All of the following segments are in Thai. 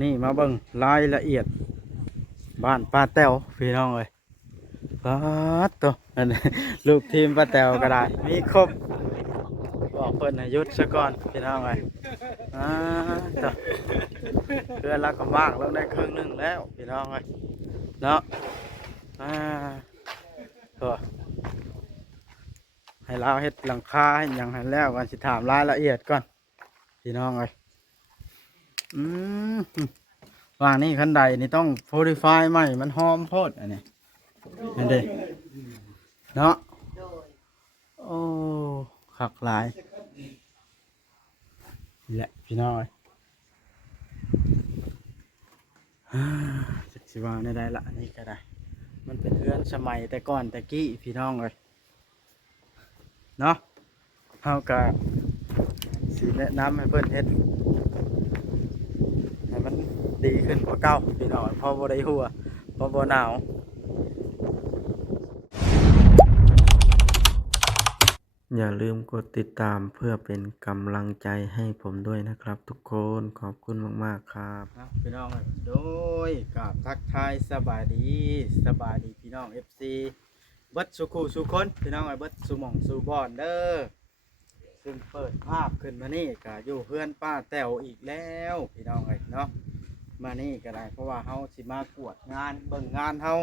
นี่มาเบิ่งรายละเอียดบ้านป้าแต้วพี่น้องเอ้ยป้าดตัวอันนี้ลูกทีมป้าแต้วก็ได้มีครบบอกเพิ่นให้หยุดซะก่อนพี่น้องเอ้ยตัวเดือนละก็มากแล้วได้ครึ่งหนึงแล้วพี่น้องเอ้ยเนาะตัวให้เราเฮ็ดหลังคาให้หยังให้แล้วก่อนสิถามรายละเอียดก่อนพี่น้องเอ้ยว่างนี่คันใดนี่ต้องโพลิฟายใหม่มันหอมโพดอันนี้เห็นดิเนาะโอ้ขักหลายนี่แหละพี่น้อยจักสิว่าได้ละนี่ก็ได้มันเป็นเรือนสมัยแต่ก่อนแต่กี้พี่น้องเลยเนาะเฮาก็สิแนะนำให้เพิ่นเฮ็ดให้มันดีขึ้นกว่าเก่าพี่น้องเพราะบ่ได้หัวเพราะบ่หนาวอย่าลืมกดติดตามเพื่อเป็นกำลังใจให้ผมด้วยนะครับทุกคนขอบคุณมากๆครับพี่น้องโดยกับทักทายสบายดีพี่น้อง FC เบิดสุขุสุคนพี่น้องเบิดสุหม่องสุบอนเด้อซึ่งเปิดภาพขึ้นมานี่ก็อยู่เพื่อนป้าแต้วอีกแล้วพี่น้องเนาะมานี่ก็ได้เพราะว่าเฮาสิมากวดงานเบิ่งงานเฮา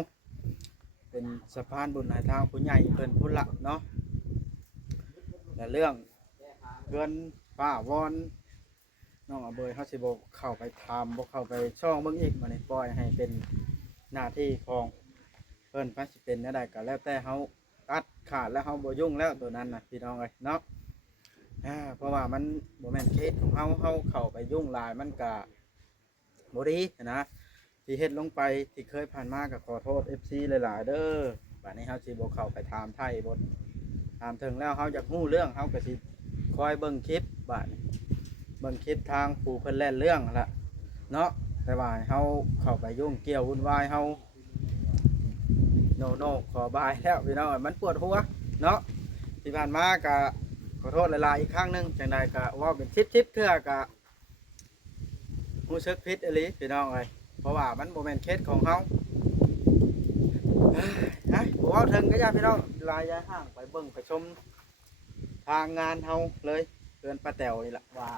เป็นสะพานบุญให้ทางผู้ใหญ่เพิ่นพุ่นละเนาะแต่เรื่องเงินป้าวอนน้องอเบยเขาสิบเข้าไปทำบ่เข้าไปช่องเบิ่งอีกมาในปล่อยให้เป็นหน้าที่ของเพิ่นพัสิเป็นได้ก็แล้วแต่เขาตัดขาดแล้วเขาบ่ยุ่งแล้วตัวนั้นนะพี่น้องเนาะเพราะว่ามันบ่แม่นเคสของเขาเข้าไปยุ่งหลายมันก็บ่ดีนะที่เฮ็ดลงไปที่เคยผ่านมาก็ขอโทษ FC หลายๆเด้อบัดนี้เขาสิบ่เข้าไปถามไทยบ่ถามถึงแล้วเขาอยากรู้เรื่องเขาก็สิคอยเบิ่งคลิปบ้านเบิ่งคลิปทางผู้เพิ่นแล่นเรื่องละเนาะแต่ว่าเขาเข้าไปยุ่งเกี่ยววุ่นวายเขาโนขอบายแล้วพี่น้องมันปวดหัวเนาะที่ผ่านมาก็ขอโทษหลายๆอีกครั้งหนึงจังใดก็ว่าเป็นทิปเทื่อก็รู้สึกผิดอีหลีพี่น้องเอ้ยเพราะว่ามันบ่แม่นเคสของเขาผมเอาถึงก็ย่าพี่น้องลายย้ายห้างไปเบิ่งไปชมทางงานเฮาเลยเรือนป้าแต๋วนี่แหละว่า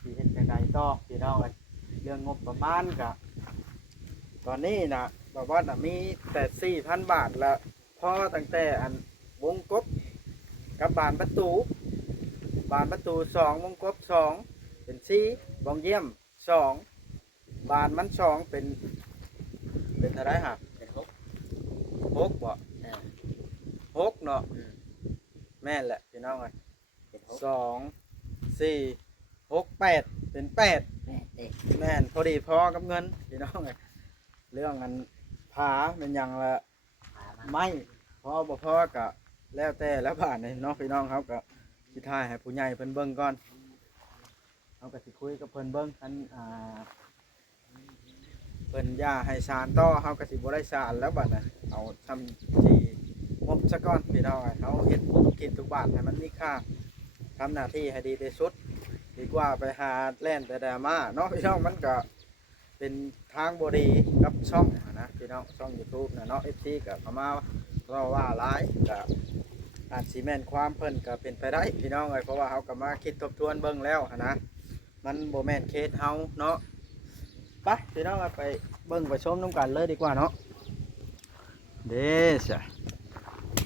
ที่เฮ็ดจังไดต่อพี่น้องเอ้ยเรื่องงบประมาณก็ตอนนี้นะบอกว่ามีแต่ 4,000 บาทละพอตั้งแต่อันวงกบกับบานประตู2วงกบ2เป็น4บองเยี่ยม2บานมัน2เป็นเท่าไรฮะเป็น6บ่6เนาะแม่นแหละพี่น้องเอ้ย2 4 6 8เป็น8แม่นพอดีพอกับเงินพี่น้องเอ้ยเรื่องอันผาเป็นอย่างละไม่พอบ่พอก็แล้วแต่แล้วผ่านเลยเนาะพี่น้องเขาก็สิถ่ายให้ผู้ใหญ่เพิ่นเบิ่งก่อนเขาก็สิคุยกับเพิ่นเบิ่งอันเพิ่นย่าให้สารต่อเขาก็สิบ่ได้สารแล้วบัดน่ะเอาทำที่งบซะก่อนพี่น้องเขาเฮ็ดทุกกินทุกบาทให้มันมีค่าทำหน้าที่ให้ดีที่สุดดีกว่าไปหาแล่นแต่ดราม่าเนาะพี่น้องมันก็เป็นทางบดีกับช่องนะพี่น้องช่อง YouTube นะเนาะ FC ก็เข้ามาเราว่าหลายก็อาจสิแม่นความเพิ่นก็เป็นไปได้พี่น้องเอ้ยเพราะว่าเฮาก็มาคิดทบทวนเบิ่งแล้วนะมันบ่แม่นเคสเฮาเนาะไปพี่น้องไปเบิ่งไปชมน้ำกันเลยดีกว่าเนาะเด้จ้ะ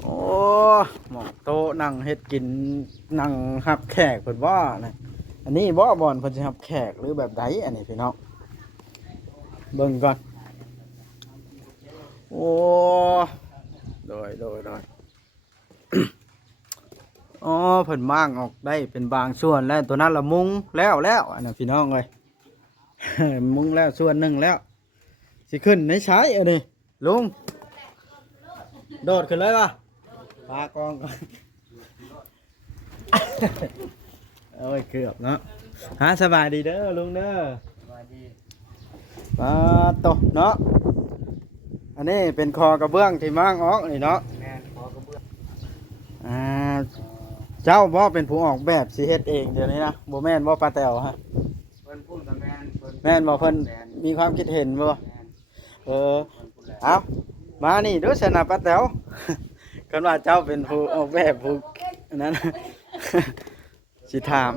โอ้หมองโต๊ะนั่งเฮ็ดกินนั่งรับแขกเพิ่นว่านะอันนี้บ่บ่อนเพิ่นสิรับแขกหรือแบบใดอันนี้พี่น้องเบิ่งก่อนโอ้โดยอ๋อเพิ่นมางออกได้เป็นบางส่วนแล้วตัวนั้นละมุงแล้วอันนั้นพี่น้องเอ้ย มุงแล้วส่วนหนึ่งแล้วสิขึ้นในใช้อันนี้ลุงโดดขึ้นเลยป่ะปลากองก่อน โอ้ยเกือบเนาะสบายดีเด้อลุงเด้อสบายดีปลาโตเนาะอันนี้เป็นคอกระเบื้องที่มางออกนี่เนาะแม่นคอกระเบื้องเจ้าบ่เป็นผู้ออกแบบสิเฮ็ดเองเดี๋ยวนี้นะบ่แม่นบ่ปลาแต๋วฮะเพิ่นพูดกับแม่นเพิ่น แม่นบ่เพิ่นมีความคิดเห็นบ่เออเอามานี่ดูสนะป้าแต๋ว กันว่าเจ้าเป็นผู้ออกแบบผู้อันนั้น สิถาม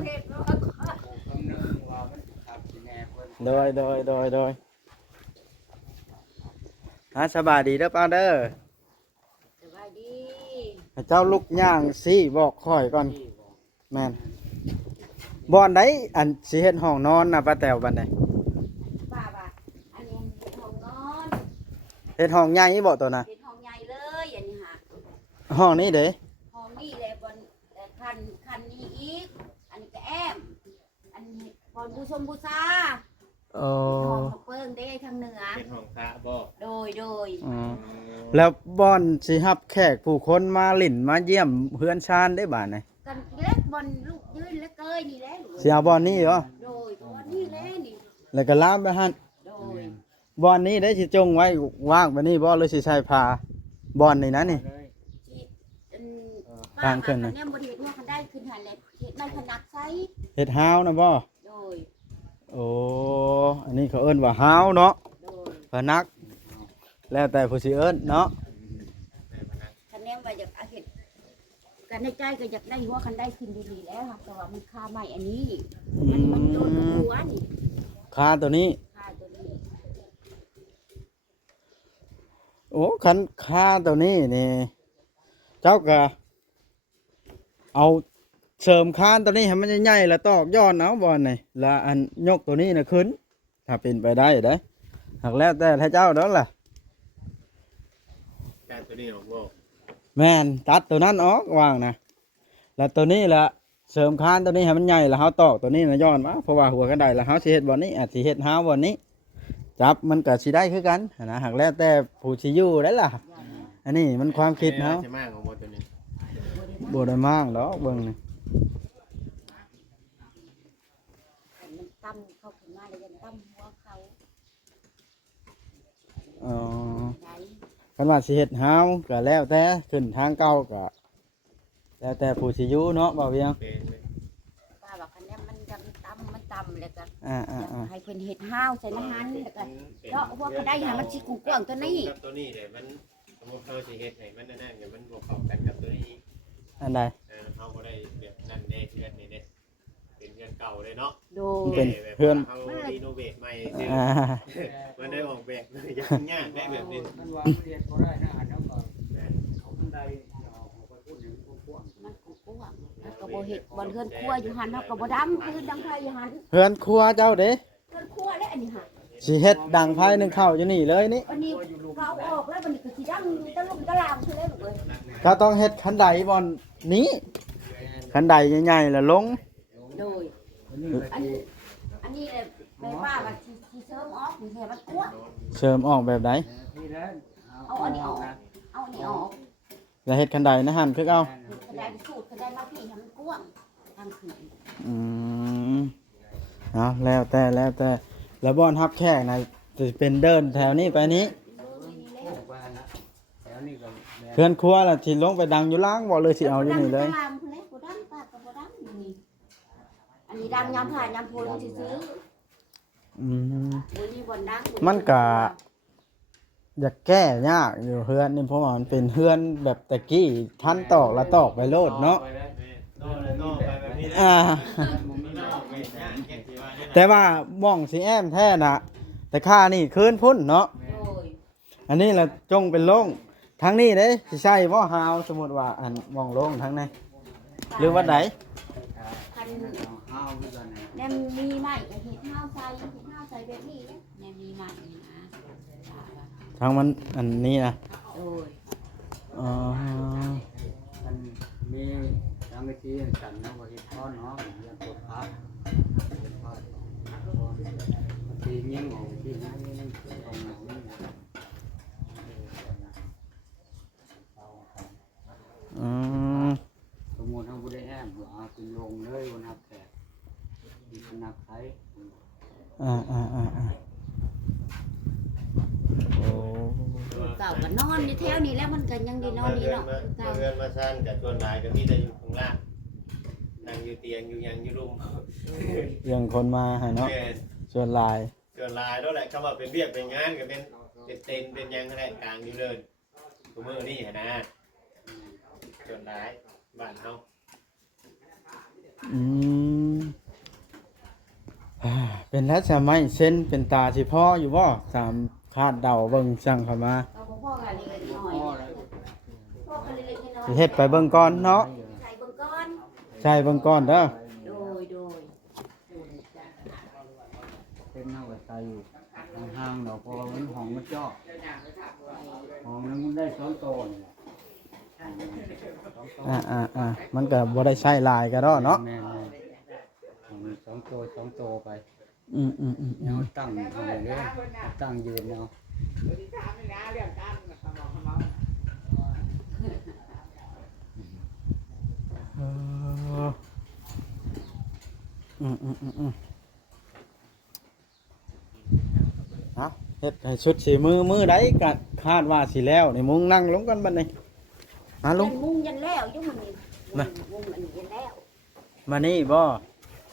โดยสบายดีเด้อป้าเด้อ สบายดี ให้เจ้าลุกย่างสิบอกค่อยก่อนแม่นบ่อนใดอันสิเฮ็ดห้องนอนน่ะป้าแต๋วบัดใด ป้าบ่าอันนี้เป็นห้องนอน เฮ็ดห้องใหญ่บ่ตัวน่ะ เป็นห้องใหญ่เลยอันนี้ค่ะ ห้องนี้เด้ ห้องนี้เลยบนคันนี้อีกอันนี้ก็แอมอันนี้บนบูชมบูชา โอ้ ห้องมาเปิ้งได้ทางเหนือ เป็นของพระบ่ โดย อืมแล้วบ่อนสิรับแขกผู้คนมาหลิ่นมาเยี่ยมเฮือนชานได้บาดไหน กันเล็กบนลูกยืนเล็กเกยนี่แหละลูก สิเอาบ่อนนี้เหรอ โดยตัวนี้แหละนี่ แล้วก็ลามไปหั่น โดย บ่อนนี้ได้สิจงไว้ว่างไปนี่บ่หรือสิใช้ผ้าบ่อนนี่นะนี่ ที่อัน ทางขึ้น นะ นะ เนี่ยบริเวณว่าคันได้ขึ้นหันเลยเห็ดไม่พนักไซ เฮ็ดฮาวนะบ่ โดย โอ้อันนี้เขาเอิ้นว่าฮาวเนาะ โดย พนัก แล้วแต่ผู้สิเอิ้นเนาะ คันแนมว่าอยากเอาเห็ดกันในใจก็อยากได้หัวคันได้ขึ้นดีๆแล้วครับแต่ว่ามันค่าใหม่อันนี้ มันโดนกับหัวนี่ คาตัวนี้ ค่าตัวนี้ โอ้คันคาตัวนี้นี่เจ้าก็เอาเสริมคานตัวนี้ให้มันใหญ่ๆแล้วตอกย้อนเอาบ่อนนี่แล้วอันยกตัวนี้น่ะขึ้นถ้าเป็นไปได้เด้อหากแล้วแต่ให้เจ้าเด้อล่ะ การตัวนี้ของบ่ แม่นตัดตัวนั้นออกวางนะแล้วตัวนี้ละเสริมคานตัวนี้ให้มันใหญ่แล้วเฮาตอกตัวนี้นะย้อนมาเพราะว่าหัวกันได้แล้วเฮาสิเฮ็ดบ่อนนี้อาจสิเฮ็ดเฮาบ่อนนี้ จับมันก็สิได้คือกันนะหากแล้วแต่ผู้สิอยู่ได้ล่ะ อันนี้มันความคิดเฮา ใช่มากของบ่ตัวนี้ บ่ได้มากดอกเบิ่งนี่ มันตั้มเข้าขึ้นมาเลยยังตั้มหัวเขา อ๋อ ได้ คันว่าสิเฮ็ดเฮาก็แล้วแต่ขึ้นทางเก่าก็แล้วแต่ผู้สิอยู่เนาะบ่าวเวียง เป็นเลย ป้าบอกคันแนมมันจะมันต่ำเลยกัน อ่า ให้เพิ่นเห็ดห้าวใส่น้ำมันแล้วก็เจาะหัวคันได้ให้มันสิกว้างๆตัวนี้ กับตัวนี้เดี๋ยวมันสมมุติเขาสิเฮ็ดให้มันนั่นๆเดี๋ยวมันบ่เข้ากันกับตัวนี้ อันใด เฮาบ่ได้แบบนั่นเด้เพื่อนนี่เด้เป็นเพื่อนเก่าเลยเนาะ โด มัน ย เป็นเพื่อน เฮารีโนเวทใหม่ซื่อ อ่า มันได้ออกแบบเลยยากได้แบบนี้ มันวางเรียนก็ได้นะอันนั้นก็เขาบันไดเอาไปพูดอย่างพวก มันกว้างแล้วก็บ่เห็ดบ่เฮือนครัวอยู่หันเฮาก็บ่ดำคือดังไฟอยู่หัน เฮือนครัวเจ้าเด้ เฮือนครัวและอันนี้หัน สิเฮ็ดดังไฟนึงเข้าอยู่นี่เลยนี่ วันนี้เขาออกแล้ววันนี้ก็สิดังตะลุมตะลามคือเลยลูกเอ้ย ก็ต้องเฮ็ดคันไดบอนนี้คันไดใหญ่ๆแล้วลง โดยอันนี้เลยแม่ป้าว่าสิเสริมออกนี่แค่มันกว้าง เสริมออกแบบใด ที่นั้น เอาอันนี้ออกเอาอันนี้ออก แล้วเฮ็ดคันไดนะหั่นคือเอา กระไดสูตรกระไดมาพี่ให้มันกว้างทางขึ้น อืมเอาแล้วแต่แล้วบอนรับแขกนะจะเป็นเดินแถวนี้ไปนี้ ว่านะแล้วนี่ก็แม่ เพื่อนครัวล่ะสิลงไปดังอยู่ล่างบ่เลยสิเอาอยู่นี่เลย ตะลามคือเลยบ่ดังป้าก็บ่ดังนี่อันนี้ดังยามถ่ายยามโพลสิซื้อ อืม บ่มีบ่ดัง มันก็ อยากแก้ยากอยู่เฮือนนี่เพราะว่ามันเป็นเฮือนแบบตะกี้ท่านตอกแล้วตอกไปโลดเนาะ ต่อเลยต่อไปแบบนี้ อ่า แต่ว่าม่องสีแอมแท้น่ะ แต่ค่านี่คืนพุ่นเนาะ โดย อันนี้ละจงเป็นโล่งทั้งนี้เด้สิใช่บ่ฮาวสมมุติว่าอันมองโล่งทั้งในหรือว่าใด คัน ห้าวด้วยกันนะ แนมมีไหมก็เห็ดห้าวใส่แบบนี้แนมมีไหมนี่นะ ทั้งมันอันนี้นะ โดย อ๋อ มันมีทางที่กันนะว่าที่พ่อเนาะอย่างตัวพักที่ยิ่งของที่ยิ่งตรงนี้ อืม สมมุติทางบุได้แอมเอาเป็นลงเลยวันนับแขกมีคณะไทย โอ้ เก่าก็นอนอยู่แถวนี้แล้วมันก็ยังได้นอนนี่เนาะเก่า เพื่อนมาสั้นกับชวนหลายก็มีแต่อยู่ข้างล่างนั่งอยู่เตียงอยู่ยังอยู่รุม ยังคนมาให้เนาะ แม่ ส่วนหลาย แ เกิดลายแล้วแหละคำว่าเป็นเรียกเป็นงานก็เป็นเต็นเป็นยังอะไรกลางอยู่เลยกูมือนี่นะเกิดลายบ้านเฮา อืมเป็นแล้วจะไม่เส้นเป็นตาสิพ่ออยู่บ่สามคาดเดาเบิ่งสั่งเข้ามา เราพ่อกันเล็กน้อยพ่อกันเล็กน้อย สิเฮ็ดไปเบิ่งก่อนเนาะ ใส่เบิ่งก้อน ใช่เบิ่งก่อนเด้อ โดย เป็นเฮาก็ใส่ห่างๆดอกเพราะว่ามันห้องมันเจาะห้องนั้นมันได้2โตนี่แหละมันก็บ่ได้ใช้หลายก็ดอกเนาะ แม่นๆห้อง2โตไป อืม แนวตั้งเอาเลยตั้งยืนเอา เออเอาเฮ็ดให้ชุดสีมือใดก็คาดว่าสิแล้วนี่มุงนั่งลงกันบัดนี้มาลุง มุงยันแล้วอยู่มันนี่มุงอันนี้ยันแล้ว มานี่บ่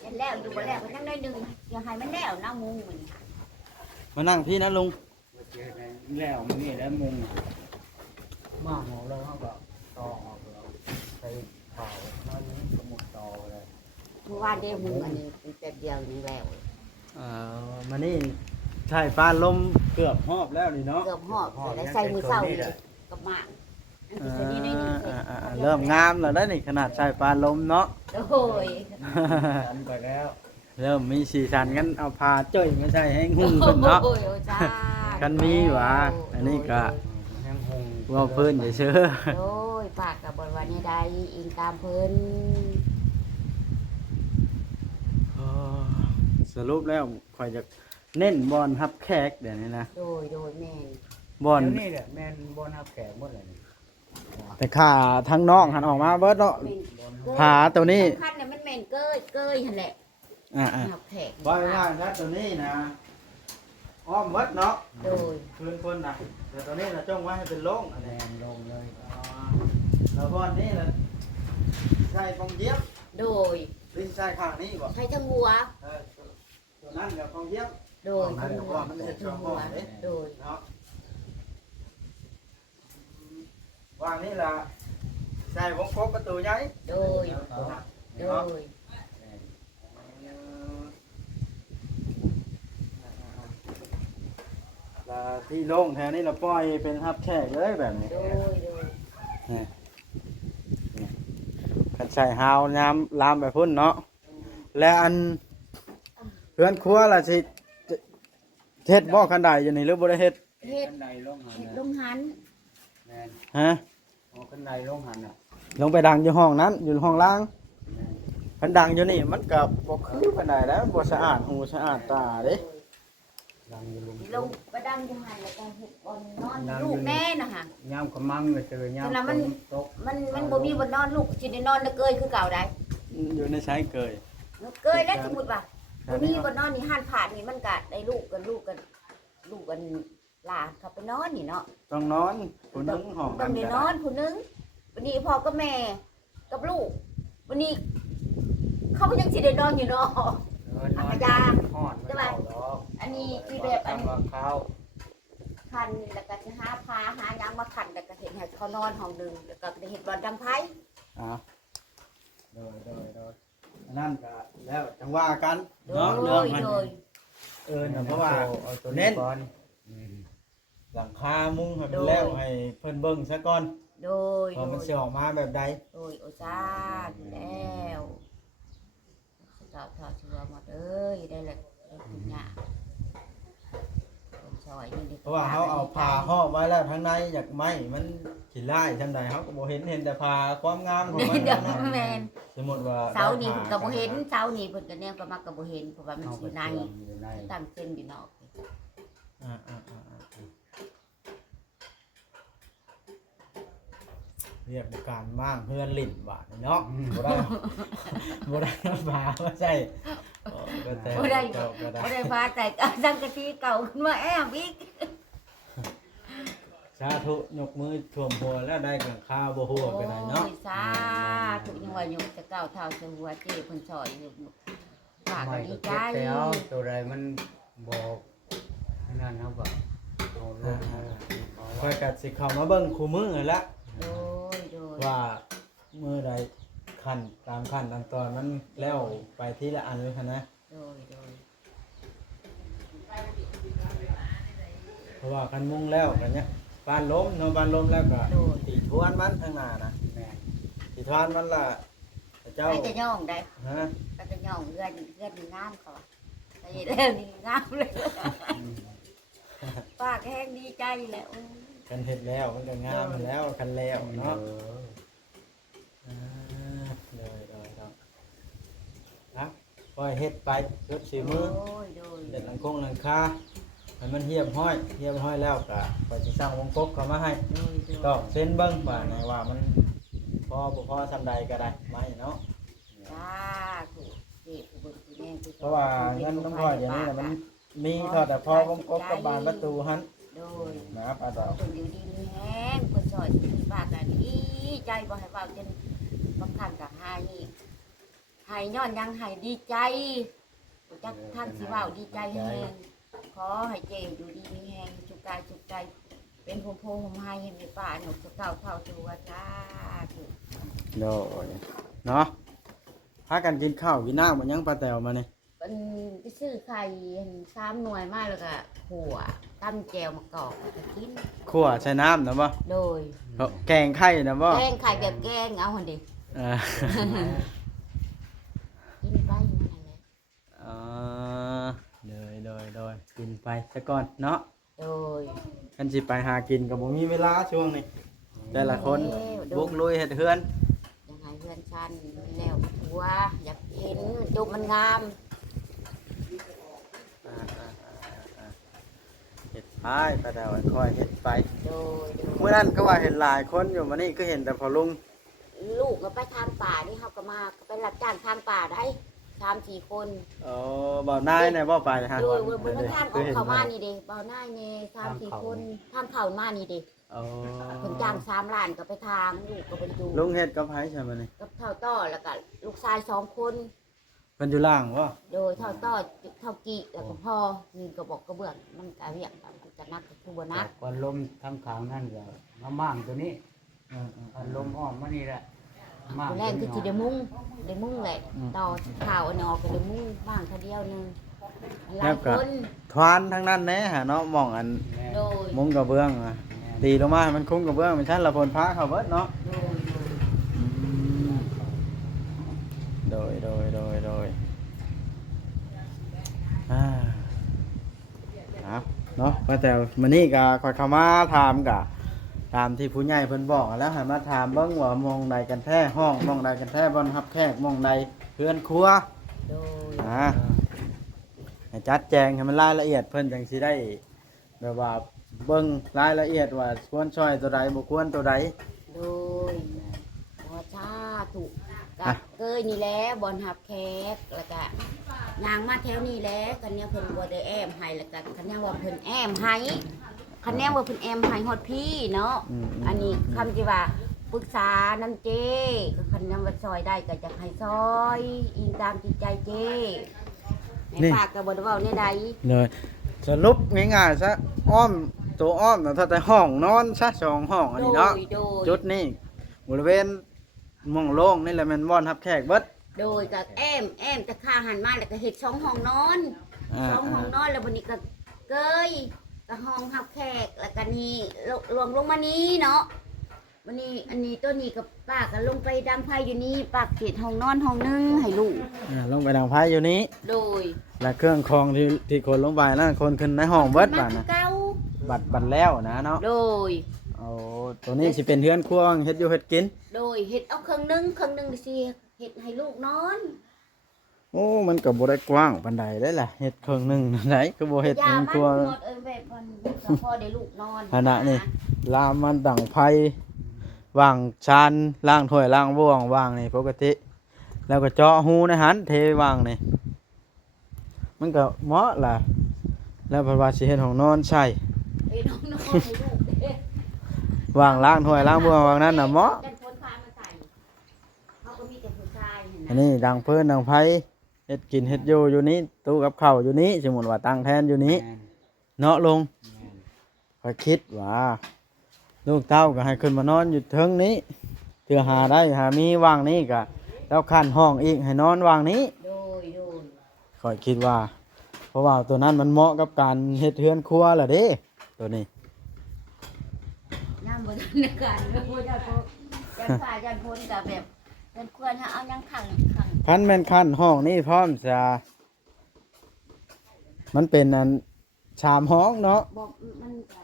ยันแล้วอยู่บ่แล้วมันยังได้หนึ่งอย่าให้มันแล้วนะมุงมัน มานั่งพี่นะลุง แล้วมันนี่แล้วมุงมาหมอแล้วเขาก็ต่อออกแล้วใส่เข่านั่นสมุดต่อเลย เมื่อวานได้มุงอันนี้แป๊บเดียวนี่แล้ว มานี่ใช่ปลาลมเกือบหอบแล้วนี่เนาะ เกือบหอบแต่ใส่มือเศร้านี่กับหมากอันที่นี้ได้หนึ่ง เริ่มงามแล้วได้นี่ขนาดใช่ปลาลมเนาะ โอ้ย ทันไปแล้ว เริ่มมีสีสันกันเอาผ้าจ้อยมาใส่ให้หุ่นขึ้นเนาะ โอ้ยจ้า กันมีหวะอันนี้ก็ ยังหง ว่าเพิ่นเฉย โอ้ยปากกับบนวันนี้ได้อิงตามเพิ่น สรุปแล้วข่อยจะเน้นบอลฮับแขกเดี๋ยวนี้นะ โดยแม่น บอล เดี๋ยวนี่แหละแม่นบนหับแขกหมดเลย แต่ขาทั้งน้องหันออกมาเบิดเนาะ แม่น ขาตัวนี้ สำคัญเนี่ยมันแม่นเกยหั่นแหละ อ่า หับแขก ว่าง่ายๆนะตัวนี้นะอ้อมเบิดเนาะ โดย พื้นคนนะแต่ตัวนี้นะจ้องไว้ให้เป็นโล่งอัน แร นี้ งลงเลย แล้วบอลนี้นะใส่ฟองเยียบ โดย ลิ้นใส่ข้างนี้บ่ ใช้ทั้งหัว ตัวนั้นกับฟองเยียบ โดยทั้งหัวใช้ทั้งหัวโดย เนาะวางนี่ล่ะใส่วงกบประตูใหญ่ โดยโดย ที่โล่งแถวนี้เราปล่อยเป็นทับแขกเลยแบบนี้ โดย ขันใส่ฮาวน้ำลามไปพุ่นเนาะแล้วอันเพื่อนครัวล่ะสิเฮ็ดบ่คันใดอยู่นี่หรือบ่ได้เฮ็ด เฮ็ด ขึ้นในลงหัน ลงหัน แม่น ฮะ ขึ้นในลงหันอ่ะ ลงไปดังอยู่ห้องนั้น อยู่ห้องล่าง แม่น คันดังอยู่นี่มันก็บ่คือปานใดแล้วบ่สะอาดหูสะอาดตาเด้ ดังอยู่ลุง ลงไปดังอยู่หันแล้วก็เฮ็ดบนนอนลูกแม่น่ะค่ะ ย่ำกระมังเลยเจอย่ำ แต่ละมัน ตก มันบ่มีบนนอนลูกสิได้นอนแล้วเกยคือเก่าได้ อยู่ในสายเกย เกยแล้วสมมุติว่าบ่มีบนนอนนี่หันผ่านนี่มันก็ได้ลูกกันหลานเขาไปนอนนี่เนาะ ต้องนอนผู้หนึงห้อง ต้องได้นอนผู้หนึงวันนี้พ่อกับแม่กับลูกวันนี้เขาก็ยังสิได้นอนอยู่เนาะ นอนหอดไม่เอาหรอก อันนี้ที่แบบอัน ว่าข้าว คันแล้วก็สิหาพาหาหยังมาคันแล้วก็เห็นให้เขานอนห้องหนึงแล้วก็ได้เฮ็ดบอลดังไผ อ่า โดย อันนั่นก็แล้วจังว่ากัน โด เนาะเรื่อง ย มัน โดย เพราะว่า เอาตัว เน้ นี้ น ก่อน หลังคามุ้งให้มันแล้วให้เพิ่นเบิ่งซะก่อน โดย ว่ามันสิออกมาแบบใด โดยโอซาแล้วสาวทอชัวหมดเอ้ยได้แหละได้ทุกอย่างคนซอยนี่ เพราะว่าเขาเอาผ้าห่อไว้แล้วข้างในอยากไหมมันขี้ร้ายจังใดเขาก็บ่เห็นแต่ผ้าความงามของมัน เดี๋ยว นะ แม่น สมมุติว่า เสานี่เพิ่นก็บ่เห็นเสานี่เพิ่นก็แนวก็มักก็บ่เห็นเพราะว่ามัน เอา สิ ไป ใน อยู่ใน ตั้งเส้นอยู่นอก เรียกการบ้างเพื่อนลิ้นบาดนี่เนาะบ่ได้บ่ได้ผ้าว่าใช่ก็แต่ บ่ได้ เจ้าก็ได้ บ่ได้พาแต่สังกะสีเก่าขึ้นมาแอบอีก สาธุยกมือท่วมหัวแล้วได้กับข้าวบ่ฮู้ก็ได้เนาะ โอ้ยสาธุยังว่าอยู่จะก้าวเท้าจะหัวเจ้เพิ่นซอยอยู่ฝากก็ ไม่ ดี ก็ ใจ เก็บแล้วตัวใดมันบอก นั่นเขาก็เอาลงมา คอยกัดสิเข้ามาเบิ่งคู่มือนั่นละ โดยโดย ว่ามือใดขั้นตามขั้นตามตอนมันแล้วไปทีละอันเลยค่ะนะ โดยโดย เพราะว่าคันมุ่งแล้วกันเนี้ยบานล้มเนาะบานล้มแล้วก็ตีทวนมันข้างหน้านะ แม่น ตีทวนมันล่ะเจ้า ไปจะย่องได้ ฮะ ไปจะย่องเพื่อนมีงามเขาไปแล้วนี่งามเลยปากแห้งดีใจแล้ว คันเฮ็ดแล้วมันก็งามแล้วคันแล้วเนาะ อ่าเลยครับปล่อยเฮ็ดไปยกสีมือ โดยโดย เด็ดหลังคงหลังคาให้มันเหียบห้อยแล้วก็ปล่อยสิสร้างวงกบเข้ามาให้ โดยโดย ตอกเส้นเบิ่งว่าในว่ามันพอบ่พอซำใดก็ได้ไหมเนาะ จ้าถูกเด็กผู้เบิ่งผู้แม่ผู้ เพราะว่าเงินน้ำพ่อยเดี๋ยวนี้น่ะมันมีเท่าแต่พอวงกบกับบานประตูหัน โดย นะป้าดอก คนอยู่ดีมีแห้งคนซอยสิปากกันดีใจบ่ให้เว่าจนบางครั้งก็ให้ย้อนยังให้ดีใจบ่จักท่านสิเว้าดีใจแฮงขอให้เจอยู่ดีมีแฮงสุขกายสุขใจเป็นโพโพหมให้ให้มีป้าหนุกเก่าเท่าตัวจ้าถูก โดยเนาะพากันกินข้าวกินน้ำมันยังปลาแตวมานี่ เป็นไปซื้อไข่3 หน่วยมาแล้วก็หัวตำแจวมะกอกแล้วก็กิน ขั่วใส่น้ำนะบ่ โดย แกงไข่นะบ่ แกงไข่แบบแกงเอาหั่นดิ อ่า กินไปนั่นแหละ อ่าเลยกินไปซะก่อนเนาะ โดย กันสิไปหากินกับบ่มีเวลาช่วงนี้แต่ละคนบุกลุยเฮ็ดเฮือน ยังไงเพื่อนชันแล้วทัวอยากเห็นจุกมันงาม เฮ็ดไปไปแต่ว่าค่อยเฮ็ดไป โดย เมื่อนั้นก็ว่าเห็นหลายคนอยู่มานี่ก็เห็นแต่พอลุง ลูกก็ไปทางป่านี่เขาก็มาก็ไปรับจ้างทางป่าได้3-4 คน อ๋อบ่าวนายเนี่ยบ่ไปฮะ โดยบนทางออกเขามานี่เด้เบาหน้าเนี่ย3-4 คนทางเขามานี่เด้ อ๋อ เพิ่นจ้าง3 ล้านก็ไปทางลูกก็ไปอยู่ ลุงเฮ็ดกับไผใช่มั้ยนี่ กับเท่าต่อแล้วก็ลูกชาย2 คน เพิ่นอยู่ล่างบ่ โดยเท่าต่อเท่ากี่แล้วก็พ่อนี่ก็บอกกระเบื้องมันก็เรียกมันจะนักกับผู้บ่นัก ก่อนลมทั้งขางนั่นก็มาม่างตัวนี้ อืม ก่อนลมอ้อมมานี่แหละม่าง แรกคือสิได้มุ้งแหละต่อข่าวอันนอก็ได้มุ้งบ้างเท่าเดียวนึงหลายคน ทวานทั้งนั้นแหน่หาเนาะหม่องอัน แม่ โดย มุงกระเบื้องอะตีลงมาให้มันคุ้มกระเบื้องมันชั้นละพลพาเข้าเบิดเนาะ โดย โดยอ่าครับเนาะว่าแต่มื้อนี้ก็ค่อยเข้ามาถามกะตามที่ผู้ใหญ่เพิ่นบอกแล้วให้มาถามเบิ่งว่าหมองใดกันแท้ห้องหมองใดกันแท้บ่อนรับแขกหมองใดเรือนครัว โดย ให้จัดแจงให้มันรายละเอียดเพิ่นจังสิได้แบบว่าเบิ่งรายละเอียดว่าควรช่อยตัวใดบ่ควรตัวใด โดยพอชาถูกกับเกยนี่แหละบอลหับแขกแล้วก็ยางมาแถวนี้แหละกันเนี้ยเพิ่นบ่ได้แอมให้แล้วก็คันเนี้ยว่าเพิ่นแอมให้คันเนี้ยว่าเพิ่นแอมให้ฮอดพี่เนาะ อันนี้คำที่ว่าปรึกษาน้ำเจก็คันน้ำว่าซอยได้ก็จะให้ซอยอิงตามจิตใจเจในปากกับบไดเว้าในใด เลยสรุปง่ายๆซะอ้อมตัวอ้อมน่ะถ้าแต่ห้องนอนซะสองห้องอันนี้เนาะ โดย จุดนี้บริเวณหม่องโล่งนี่แหละแม่นบ่อนรับแขกเบิด โดยกับแอมแต่ข้าหันมาแล้วก็เฮ็ดช่องห้องนอนช่องห้องนอนแล้ววันนี้ก็เกยก็ห้องหับแขกแล้วก็นี่รวมลงมานี้เนาะวันนี้อันนี้ตัวนี้กับป้าก็ลงไปดังไฟอยู่นี่ปากเขตห้องนอนห้องนึงให้ลูก ลงไปดังไผอยู่นี้ โดย และเครื่องคองที่คนลงไปนั่นคนขึ้นในห้องเบิด มั บาด คื นะ อเก่า บัดแล้วนะเนาะ โดย เอาตัวนี้สิเป็นเฮือนครัวเฮ็ดอยู่เฮ็ดกิน โดยเห็ดเอาเครื่องนึงสิเห็ดให้ลูกนอน โอ้มันก็บ่ได้กว้างปานใดได้ล่ะเฮ็ดเครื่องหนึงไหนก็บ่เฮ็ด ยา เฮือน มัน ครัว หมดแบบมันก็พอได้ลูกนอน ขณะนี้ ลามมันดังไผวางชานล้างถ้วยล้างบ่วงวางนี่ปกติ แล้วก็เจาะหูในหันเทวางนี่มันก็เหมาะล่ะแล้วเพราะว่าสิเฮ็ดห้องนอนใช่ ให้น้องนอนให้ลูกเด้ วางล้างถ้วยล้างบ่วงวางนั้นน่ะเหมาะ กันคนพามาใส่เขาก็มีแต่ผู้ชายเห็น อัน นะ นี้ดังเพิ่นดังไผเฮ็ดกินเฮ็ดอยู่อยู่นี้ตู้กับข้าวอยู่นี้สมมุติว่าตั้งแทนอยู่นี้ เนาะลง แม่น ข้อยคิดว่าลูกเต้าก็ให้ขึ้นมานอนอยู่เทิงนี้เพื่อหาได้หามีวางนี้ก็แล้วขั้นห้องอีกให้นอนวางนี้ โดย ข้อยคิดว่า เพราะว่าตัวนั้นมันเหมาะกับการเฮ็ดเฮือนครัวล่ะเด้ตัวนี้ ย่ามบ่ทันในการบ่ได้พบยันฝ่ายยันพ้นก็แบบยันควรเอายังขัง พันแม่นขั้นห้องนี้พร้อมจะมันเป็นอันชามห้องเนาะ บอกมันก็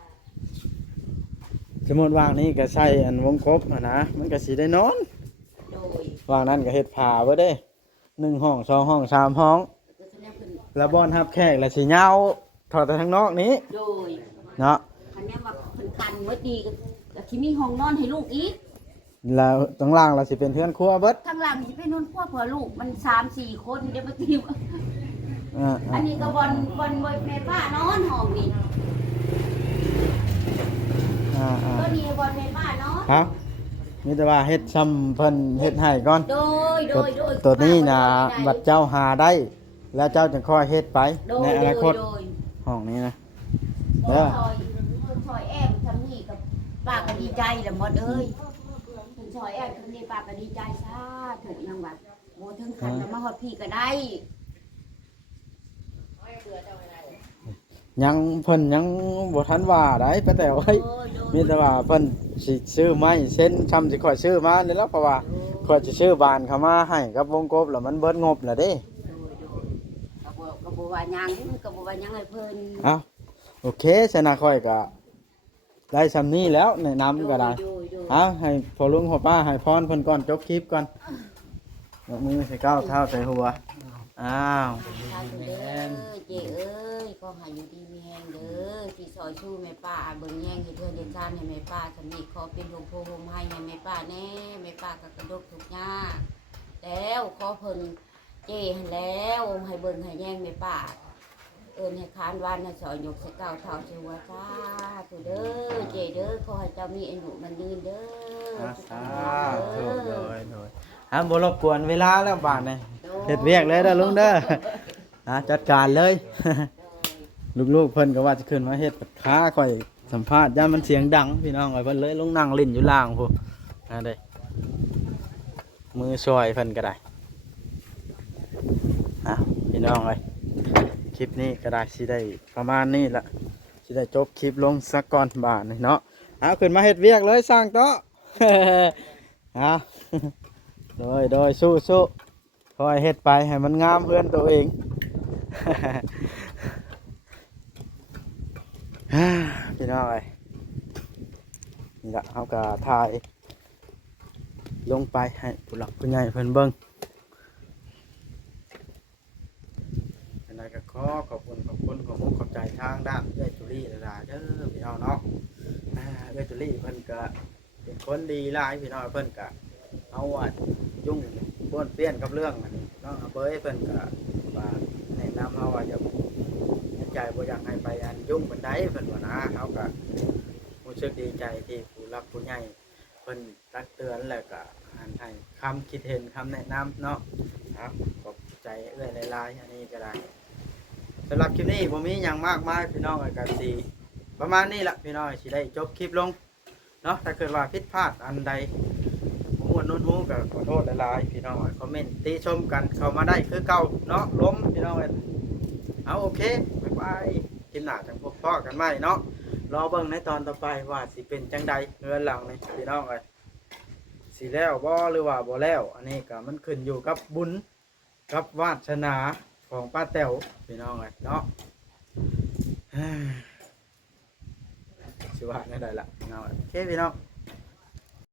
สมมุติวางนี้ก็ใส่อันวงกบอะนะมันก็สิได้นอน โดยว างนั้นก็เฮ็ดผ้าไว้เด้1ห้อง2ห้อง3ห้อง ก็แสดงเพิ่น แล้วบ่อนรับแขกแล้วสิยาวถอดแต่ทางนอกนี้ โดย เนาะ คันแม่ว่าเพิ่นคันเมื่อดีก็สิมีห้องนอนให้ลูกอีก แล้วตรงล่างเราสิเป็นเฮือนครัวเบิด ข้างหลังสิไปนอนครัวเผื่อลูกมัน3-4 คนเดี๋ยวบ่ติ อันนี้ก็บอนแม่ป้านอนห้องนี่ก็นี่บอนแม่ป้านอน ครับมีแต่ว่าเฮ็ดซ้ำเพิ่นเฮ็ดให้ก่อน โดย ตัวนี้นะบัดเจ้าหาได้ แล้วเจ้าจึงค่อยเฮ็ดไป โด ใน ย อนาคต โดย ห้องนี้นะ เด้อซอยแอมทำนี่กับป้าก็ดีใจแหละหมดเอ้ยเพิ่นซอยแอมทำนี่ป้าก็ดีใจซาถูกยังว่าบ่ถึงขั้นมาฮอดพี่ก็ได้ ยังเพิ่นยังบ่ทันว่าได้ไปแต่ไว้มีแต่ว่าเพิ่นสิซื้อไม้เส้นช้ำสิค่อยซื้อมานี่แล้วเพราะว่าค่อยสิซื้อบานเข้ามาให้กับวงกบแล้วมันเบิดงบแล้วเด้ ก็บ่ว่าหยังก็บ่ว่าหยังให้เพิ่น เอ้าโอเคชนะค่อยก็ได้ซำนี้แล้วแนะนำก็ได้ เอาให้พอลุงพอป้าให้พรเพิ่นก่อนจบคลิปก่อนยกมือใส่ก้าวเท้าใส่หัวอ้าว ทางเด้อเจ้เอ้ยขอให้อยู่ดีมีแฮงเด้อที่ซอยชูแม่ป้าเบิ่งแย่งให้เพิ่นเดินทางให้แม่ป้าสำนีขอเป็นโฮมโพโฮมให้แม่ป้าแน่แม่ป้าก็กระดกทุกข์ยากแล้วขอเพิ่นเจ้ให้แล้วให้เบิ่งให้แย่งแม่ป้าเอิ้นให้คานวานให้ซอยยกใส่ก้าวเท้าใส่หัวจ้าธุเด้อเจ้เด้อขอให้เจ้ามีอายุมันยืนเด้อ สาธุโดยบ่รบกวนเวลาแล้วบาดนี่เฮ็ดเวียกเลยเด้อลุงเด้อจัดการเลย ลูกๆเพิ่นก็ว่าจะขึ้นมาเฮ็ดกับค้าค่อยสัมภาษณ์ย่ามันเสียงดังพี่น้องเอ้ยเพิ่นเลยลงนั่งลิ้นอยู่ล่างพู้เด้มือช่วยเพิ่นก็ได้พี่น้องเอ้ยคลิปนี้ก็ได้สิได้ประมาณนี้ละสิได้จบคลิปลงสักก่อนบาทนี่เนาะเอาขึ้นมาเฮ็ดเวียกเลยสร้างโต๊ะ เอาโดยสู้คอยเฮ็ดไปให้มันงามเพื่อนตัวเอง พี่น้องเอ้ยนี่ละเขาก็ถ่ายลงไปให้ผู้หลักผู้ใหญ่เพิ่นเบิ่งอันนั้นก็ขอบคุณขอบใจทางด้านเอื้อยจุลี่หลายๆเด้อพี่น้องเนาะเอื้อยจุลี่เพิ่นก็เป็นคนดีหลายพี่น้องเพิ่นก็เอาว่ายุ่งบ้วนเปี้ยนกับเรื่องอันน้องเบยเพิ่นก็ว่าแนะนำเฮาว่าอย่าใจบ่อยากให้ไปอันยุ่งบันไดเพิ่นว่านะเฮาก็รู้สึกดีใจที่ผู้รักผู้ใหญ่เพิ่นตักเตือนแล้วก็ให้คำคิดเห็นคำแนะนำเนาะครับขอบใจเอื้อยหลายๆอันนี้ก็ได้สำหรับคลิปนี้ผมมีอย่างมากมายพี่น้องกันสิประมาณนี้ละพี่น้องสิได้จบคลิปลงเนาะถ้าเกิดว่าผิดพลาดอันใดผมวนนู้นหูก็ขอโทษหลายๆพี่น้องคอมเมนต์ติชมกันเข้ามาได้คือเก่าเนาะล้มพี่น้องเอาโอเคบ๊ายบายคลิปหน้าจังพบพ่อกันใหม่เนาะรอเบิ่งในตอนต่อไปว่าสิเป็นจังใดเรือนหลังนี่พี่น้องสิแล้วบ่หรือว่าบ่แล้วอันนี้ก็มันขึ้นอยู่กับบุญกับวาสนาของป้าแต๋วพี่น้องเนาะสิว่าได้ละเนาะโอเคพี่น้อง